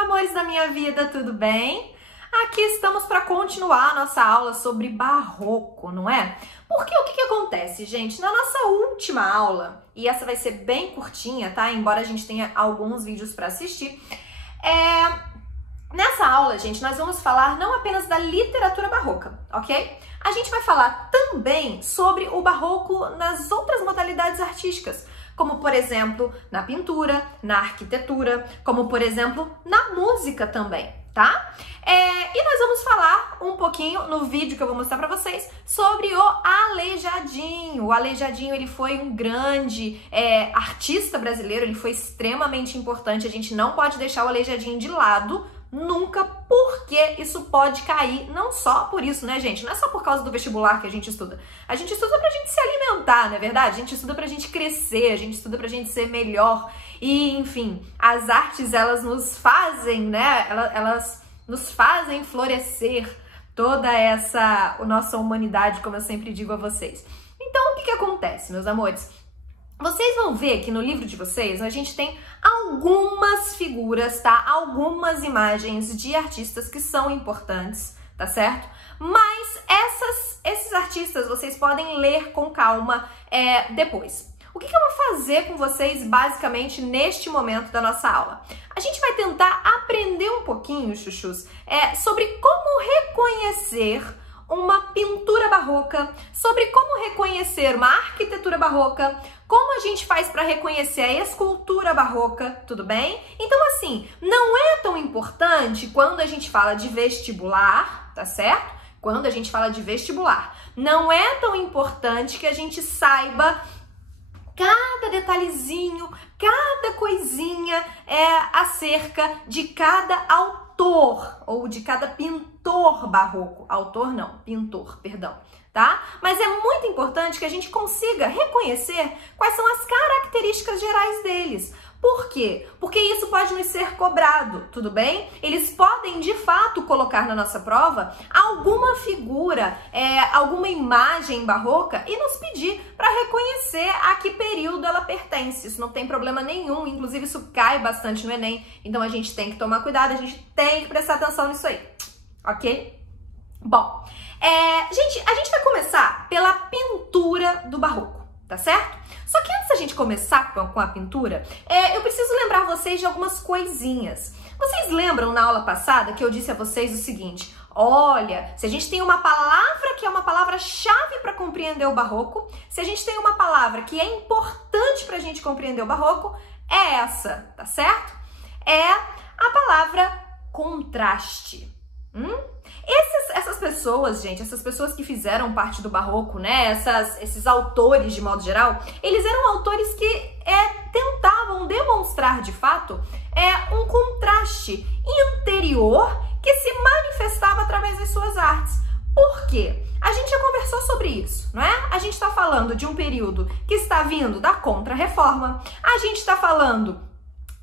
Amores da minha vida, tudo bem? Aqui estamos para continuar a nossa aula sobre barroco, não é? Porque o que acontece, gente? Na nossa última aula, e essa vai ser bem curtinha, tá? Embora a gente tenha alguns vídeos para assistir, nessa aula, gente, nós vamos falar não apenas da literatura barroca, ok? A gente vai falar também sobre o barroco nas outras modalidades artísticas, como, por exemplo, na pintura, na arquitetura, como, por exemplo, na música também, tá? E nós vamos falar um pouquinho no vídeo que eu vou mostrar pra vocês sobre o Aleijadinho. O Aleijadinho, ele foi um grande artista brasileiro, ele foi extremamente importante, a gente não pode deixar o Aleijadinho de lado, nunca, porque isso pode cair, não só por isso, né, gente? Não é só por causa do vestibular que a gente estuda. A gente estuda pra gente se alimentar, não é verdade? A gente estuda pra gente crescer, a gente estuda pra gente ser melhor. E, enfim, as artes, elas nos fazem, né? Elas nos fazem florescer toda a nossa humanidade, como eu sempre digo a vocês. Então, o que acontece, meus amores? Vocês vão ver que no livro de vocês a gente tem algumas figuras, tá? Algumas imagens de artistas que são importantes, tá certo? Mas esses artistas vocês podem ler com calma depois. O que eu vou fazer com vocês basicamente neste momento da nossa aula? A gente vai tentar aprender um pouquinho, chuchus, sobre como reconhecer uma pintura barroca, sobre como reconhecer uma arquitetura barroca, como a gente faz para reconhecer a escultura barroca, tudo bem? Então, assim, não é tão importante quando a gente fala de vestibular, tá certo? Quando a gente fala de vestibular, não é tão importante que a gente saiba cada detalhezinho, cada coisinha acerca de cada autor ou de cada pintor barroco. Autor não, pintor, perdão, tá? Mas é muito importante que a gente consiga reconhecer quais são as características gerais deles. Por quê? Porque isso pode nos ser cobrado, tudo bem? Eles podem, de fato, colocar na nossa prova alguma figura, alguma imagem barroca e nos pedir para reconhecer a que período ela pertence. Isso não tem problema nenhum, inclusive isso cai bastante no Enem, então a gente tem que tomar cuidado, a gente tem que prestar atenção nisso aí, ok? Bom, gente, a gente vai começar pela pintura do barroco, tá certo? Só que antes da gente começar com a pintura, eu preciso lembrar vocês de algumas coisinhas. Vocês lembram na aula passada que eu disse a vocês o seguinte: olha, se a gente tem uma palavra que é uma palavra-chave para compreender o barroco, se a gente tem uma palavra que é importante para a gente compreender o barroco, é essa, tá certo? É a palavra contraste. Essas pessoas, gente, essas pessoas que fizeram parte do barroco, né, esses autores de modo geral, eles eram autores que tentavam demonstrar de fato um contraste interior que se manifestava através das suas artes. Por quê? A gente já conversou sobre isso, não é? A gente está falando de um período que está vindo da Contra-Reforma, a gente está falando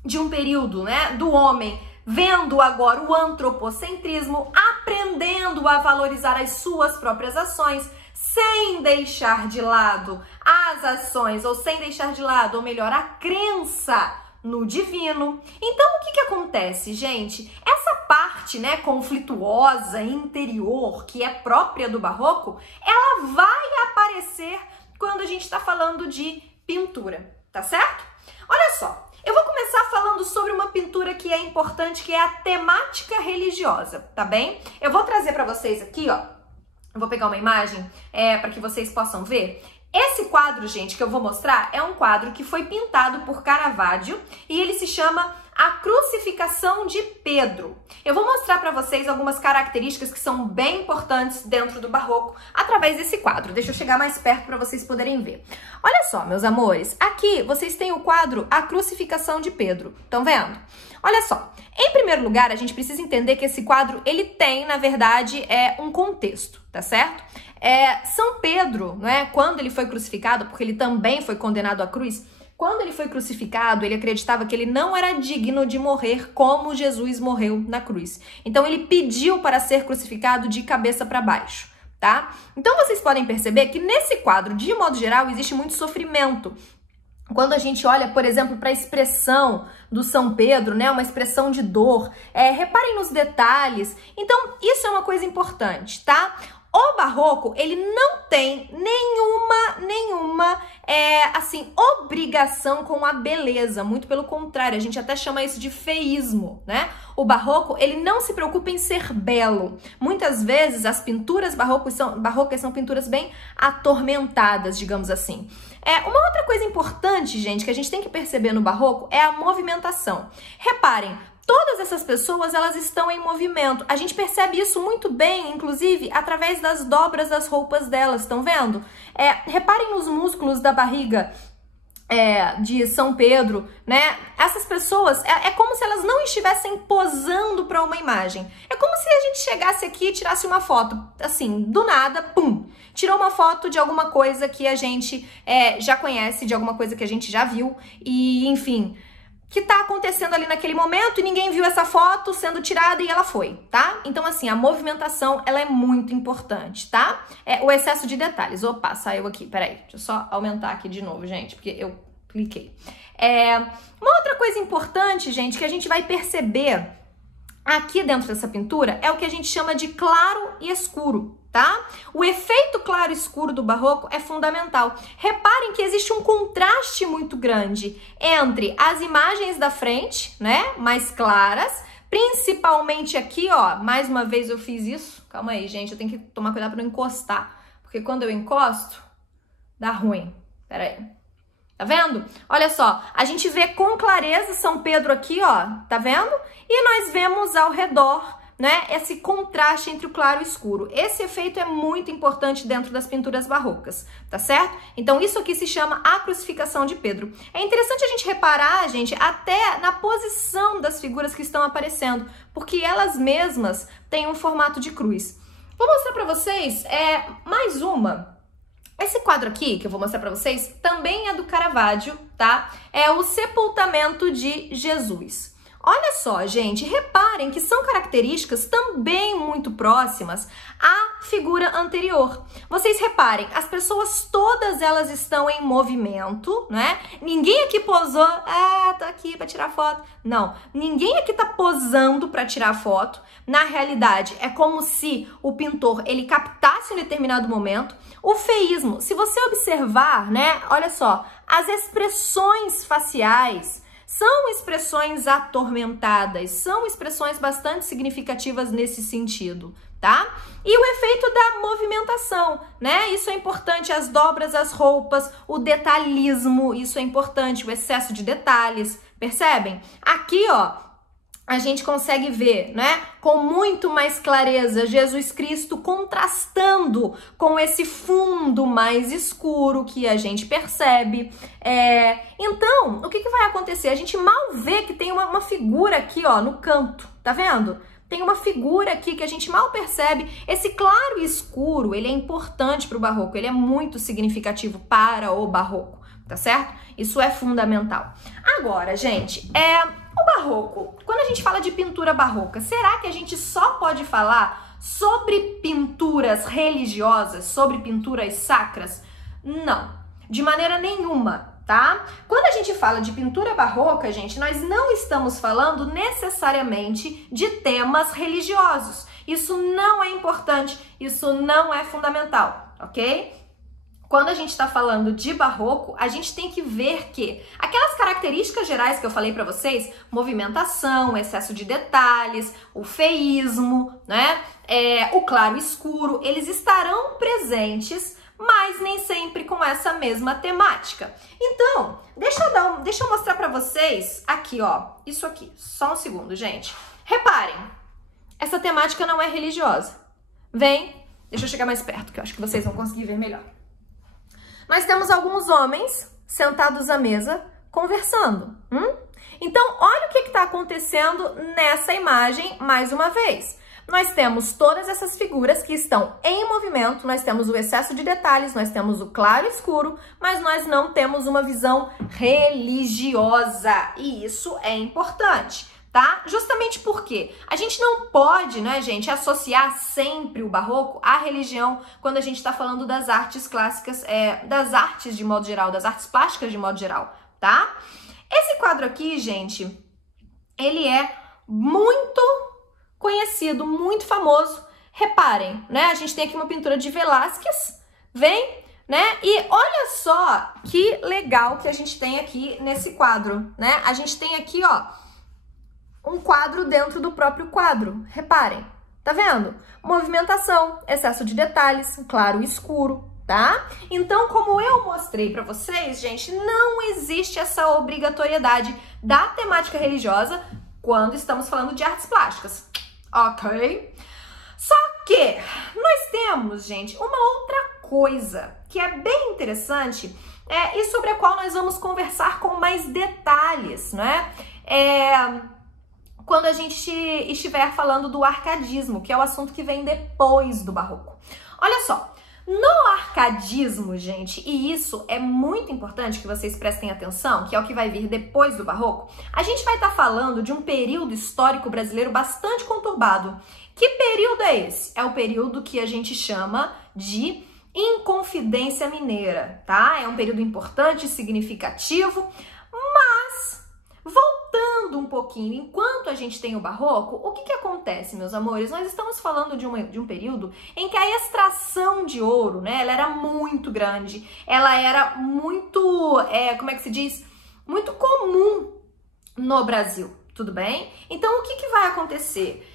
de um período, né, do homem vendo agora o antropocentrismo, aprendendo a valorizar as suas próprias ações, sem deixar de lado as ações, ou sem deixar de lado, ou melhor, a crença no divino. Então, o que acontece, gente? Essa parte, né, conflituosa, interior, que é própria do barroco, ela vai aparecer quando a gente está falando de pintura, tá certo? Olha só. Eu vou começar falando sobre uma pintura que é importante, que é a temática religiosa, tá bem? Eu vou trazer para vocês aqui, ó, eu vou pegar uma imagem para que vocês possam ver. Esse quadro, gente, que eu vou mostrar é um quadro que foi pintado por Caravaggio e ele se chama A Crucificação de Pedro. Eu vou mostrar para vocês algumas características que são bem importantes dentro do barroco através desse quadro. Deixa eu chegar mais perto para vocês poderem ver. Olha só, meus amores, aqui vocês têm o quadro A Crucificação de Pedro. Estão vendo? Olha só, em primeiro lugar, a gente precisa entender que esse quadro, ele tem, na verdade, um contexto, tá certo? São Pedro, né, quando ele foi crucificado, porque ele também foi condenado à cruz, quando ele foi crucificado, ele acreditava que ele não era digno de morrer como Jesus morreu na cruz. Então, ele pediu para ser crucificado de cabeça para baixo, tá? Então, vocês podem perceber que nesse quadro, de modo geral, existe muito sofrimento. Quando a gente olha, por exemplo, para a expressão do São Pedro, né, uma expressão de dor, reparem nos detalhes. Então, isso é uma coisa importante, tá? O barroco, ele não tem nenhuma assim, obrigação com a beleza, muito pelo contrário, a gente até chama isso de feísmo, né? O barroco, ele não se preocupa em ser belo. Muitas vezes as pinturas barrocas são pinturas bem atormentadas, digamos assim. Uma outra coisa importante, gente, que a gente tem que perceber no barroco é a movimentação. Reparem, todas essas pessoas, elas estão em movimento. A gente percebe isso muito bem, inclusive, através das dobras das roupas delas, estão vendo? Reparem nos músculos da barriga de São Pedro, né? Essas pessoas, é como se elas não estivessem posando para uma imagem. É como se a gente chegasse aqui e tirasse uma foto, assim, do nada, pum! Tirou uma foto de alguma coisa que a gente já conhece, de alguma coisa que a gente já viu, e, enfim, que tá acontecendo ali naquele momento e ninguém viu essa foto sendo tirada e ela foi, tá? Então, assim, a movimentação, ela é muito importante, tá? O excesso de detalhes. Opa, saiu aqui, peraí. Deixa eu só aumentar aqui de novo, gente, porque eu cliquei. Uma outra coisa importante, gente, que a gente vai perceber aqui dentro dessa pintura é o que a gente chama de claro e escuro, tá? O efeito claro e escuro do barroco é fundamental. Reparem que existe um contraste muito grande entre as imagens da frente, né, mais claras, principalmente aqui, ó, mais uma vez eu fiz isso. Calma aí, gente, eu tenho que tomar cuidado para não encostar, porque quando eu encosto, dá ruim. Pera aí. Tá vendo? Olha só, a gente vê com clareza São Pedro aqui, ó, tá vendo? E nós vemos ao redor, né, esse contraste entre o claro e o escuro. Esse efeito é muito importante dentro das pinturas barrocas, tá certo? Então isso aqui se chama a crucificação de Pedro. É interessante a gente reparar, gente, até na posição das figuras que estão aparecendo, porque elas mesmas têm um formato de cruz. Vou mostrar pra vocês mais uma. Esse quadro aqui, que eu vou mostrar pra vocês, também é do Caravaggio, tá? É o Sepultamento de Jesus. Olha só, gente, reparem que são características também muito próximas à figura anterior. Vocês reparem, as pessoas todas elas estão em movimento, né? Ninguém aqui posou, tô aqui para tirar foto. Não, ninguém aqui tá posando para tirar foto. Na realidade, é como se o pintor, ele captasse um determinado momento. O feísmo, se você observar, né, olha só, as expressões faciais são expressões atormentadas, são expressões bastante significativas nesse sentido, tá? E o efeito da movimentação, né? Isso é importante, as dobras, as roupas, o detalhismo, isso é importante, o excesso de detalhes, percebem? Aqui, ó, a gente consegue ver, né, com muito mais clareza Jesus Cristo contrastando com esse fundo mais escuro que a gente percebe. Então, o que vai acontecer? A gente mal vê que tem uma figura aqui, ó, no canto, tá vendo? Tem uma figura aqui que a gente mal percebe. Esse claro e escuro, ele é importante para o barroco, ele é muito significativo para o barroco, tá certo? Isso é fundamental. Agora, gente, o barroco, quando a gente fala de pintura barroca, será que a gente só pode falar sobre pinturas religiosas, sobre pinturas sacras? Não, de maneira nenhuma, tá? Quando a gente fala de pintura barroca, gente, nós não estamos falando necessariamente de temas religiosos. Isso não é importante, isso não é fundamental, ok? Quando a gente está falando de barroco, a gente tem que ver que aquelas características gerais que eu falei para vocês, movimentação, excesso de detalhes, o feísmo, né, o claro e escuro, eles estarão presentes, mas nem sempre com essa mesma temática. Então, deixa eu mostrar para vocês aqui, ó, isso aqui, só um segundo, gente. Reparem, essa temática não é religiosa. Deixa eu chegar mais perto, que eu acho que vocês vão conseguir ver melhor. Nós temos alguns homens sentados à mesa conversando. Então, olha o que está acontecendo nessa imagem mais uma vez. Nós temos todas essas figuras que estão em movimento, nós temos o excesso de detalhes, nós temos o claro e escuro, mas nós não temos uma visão religiosa. E isso é importante, tá? Justamente porque a gente não pode, né, gente, associar sempre o barroco à religião quando a gente está falando das artes clássicas, das artes de modo geral, das artes plásticas de modo geral. tá? Esse quadro aqui, gente, ele é muito conhecido, muito famoso. Reparem, né? A gente tem aqui uma pintura de Velázquez, vem, né? E olha só que legal que a gente tem aqui nesse quadro, né? A gente tem aqui, ó, um quadro dentro do próprio quadro. Reparem, tá vendo? Movimentação, excesso de detalhes, claro e escuro, tá? Então, como eu mostrei pra vocês, gente, não existe essa obrigatoriedade da temática religiosa quando estamos falando de artes plásticas, ok? Só que nós temos, gente, uma outra coisa que é bem interessante e sobre a qual nós vamos conversar com mais detalhes, né? Quando a gente estiver falando do arcadismo, que é o assunto que vem depois do barroco. Olha só, no arcadismo, gente, e isso é muito importante que vocês prestem atenção, que é o que vai vir depois do barroco, a gente vai estar falando de um período histórico brasileiro bastante conturbado. Que período é esse? É o período que a gente chama de Inconfidência Mineira, tá? É um período importante, significativo, mas voltando um pouquinho, enquanto a gente tem o barroco, o que acontece, meus amores? Nós estamos falando de um período em que a extração de ouro, né, ela era muito grande, ela era muito, como é que se diz? Muito comum no Brasil, tudo bem? Então, o que vai acontecer?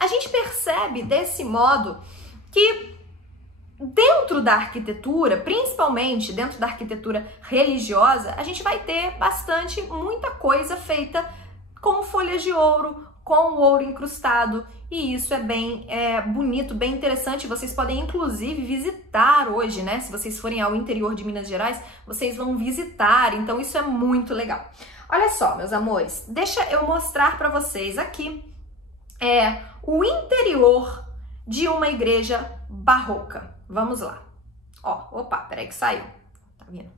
A gente percebe desse modo que dentro da arquitetura, principalmente dentro da arquitetura religiosa, a gente vai ter muita coisa feita com folhas de ouro, com o ouro incrustado, e isso é bem bonito, bem interessante. Vocês podem inclusive visitar hoje, né? Se vocês forem ao interior de Minas Gerais, vocês vão visitar, então isso é muito legal. Olha só, meus amores, deixa eu mostrar para vocês aqui o interior de uma igreja barroca. Vamos lá. Ó, opa, peraí que saiu. Tá vendo?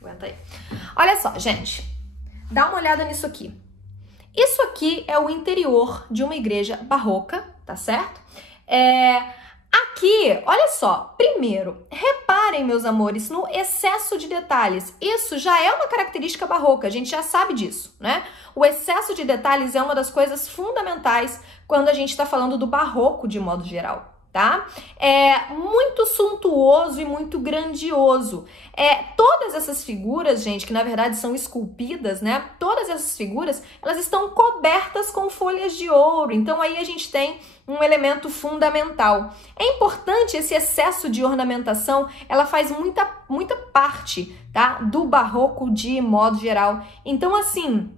Aguenta aí. Olha só, gente. Dá uma olhada nisso aqui. Isso aqui é o interior de uma igreja barroca, tá certo? Aqui, olha só. Primeiro, reparem, meus amores, no excesso de detalhes. Isso já é uma característica barroca, a gente já sabe disso, né? O excesso de detalhes é uma das coisas fundamentais quando a gente está falando do barroco de modo geral. Tá? É muito suntuoso e muito grandioso. Todas essas figuras, gente, que na verdade são esculpidas, né? Todas essas figuras, elas estão cobertas com folhas de ouro. Então aí a gente tem um elemento fundamental. É importante esse excesso de ornamentação, ela faz muita parte, tá? Do barroco de modo geral. Então assim,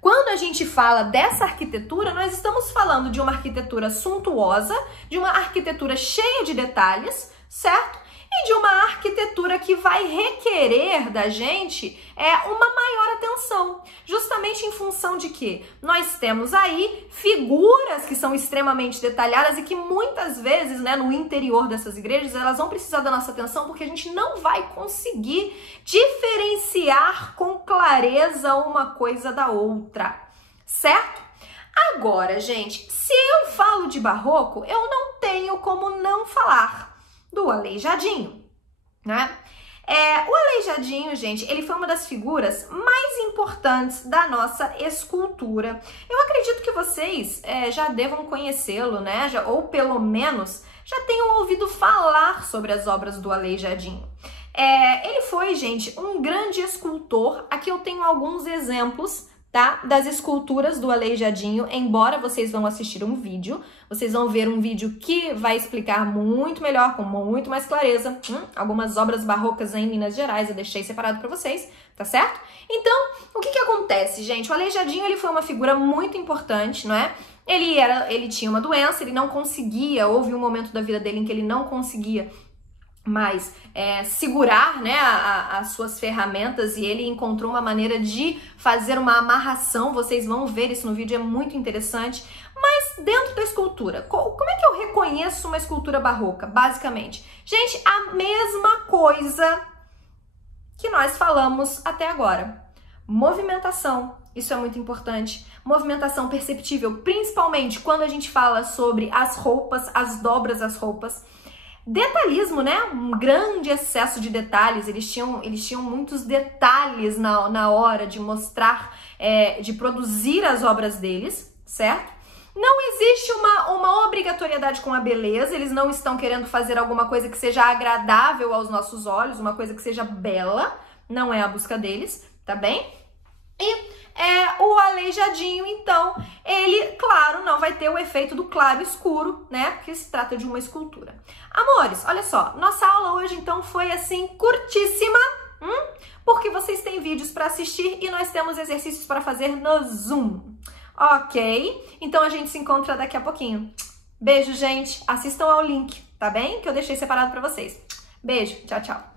quando a gente fala dessa arquitetura, nós estamos falando de uma arquitetura suntuosa, de uma arquitetura cheia de detalhes, certo? E de uma arquitetura que vai requerer da gente uma maior atenção, justamente em função de que nós temos aí figuras que são extremamente detalhadas e que muitas vezes, né, no interior dessas igrejas, elas vão precisar da nossa atenção porque a gente não vai conseguir diferenciar com clareza uma coisa da outra, certo? Agora, gente, se eu falo de barroco, eu não tenho como não falar do Aleijadinho, né? O Aleijadinho, gente, ele foi uma das figuras mais importantes da nossa escultura. Eu acredito que vocês já devam conhecê-lo, né? Ou pelo menos já tenham ouvido falar sobre as obras do Aleijadinho. Ele foi, gente, um grande escultor. Aqui eu tenho alguns exemplos, tá? Das esculturas do Aleijadinho, embora vocês vão assistir um vídeo, vocês vão ver um vídeo que vai explicar muito melhor, com muito mais clareza, algumas obras barrocas em Minas Gerais, eu deixei separado para vocês, tá certo? Então, o que acontece, gente? O Aleijadinho, ele foi uma figura muito importante, não é? Ele tinha uma doença, ele não conseguia, houve um momento da vida dele em que ele não conseguia mais segurar, né, as suas ferramentas, e ele encontrou uma maneira de fazer uma amarração. Vocês vão ver isso no vídeo, é muito interessante. Mas dentro da escultura, como é que eu reconheço uma escultura barroca? Basicamente, gente, a mesma coisa que nós falamos até agora. Movimentação, isso é muito importante. Movimentação perceptível, principalmente quando a gente fala sobre as roupas, as dobras das roupas. Detalhismo, né? Um grande excesso de detalhes. Eles tinham muitos detalhes na hora de mostrar, de produzir as obras deles, certo? Não existe uma obrigatoriedade com a beleza. Eles não estão querendo fazer alguma coisa que seja agradável aos nossos olhos, uma coisa que seja bela. Não é a busca deles, tá bem? E o aleijadinho, então, ele, claro, não vai ter o efeito do claro e escuro, né? Porque se trata de uma escultura. Amores, olha só, nossa aula hoje, então, foi, assim, curtíssima, porque vocês têm vídeos para assistir e nós temos exercícios para fazer no Zoom. Ok? Então, a gente se encontra daqui a pouquinho. Beijo, gente. Assistam ao link, tá bem? Que eu deixei separado para vocês. Beijo. Tchau, tchau.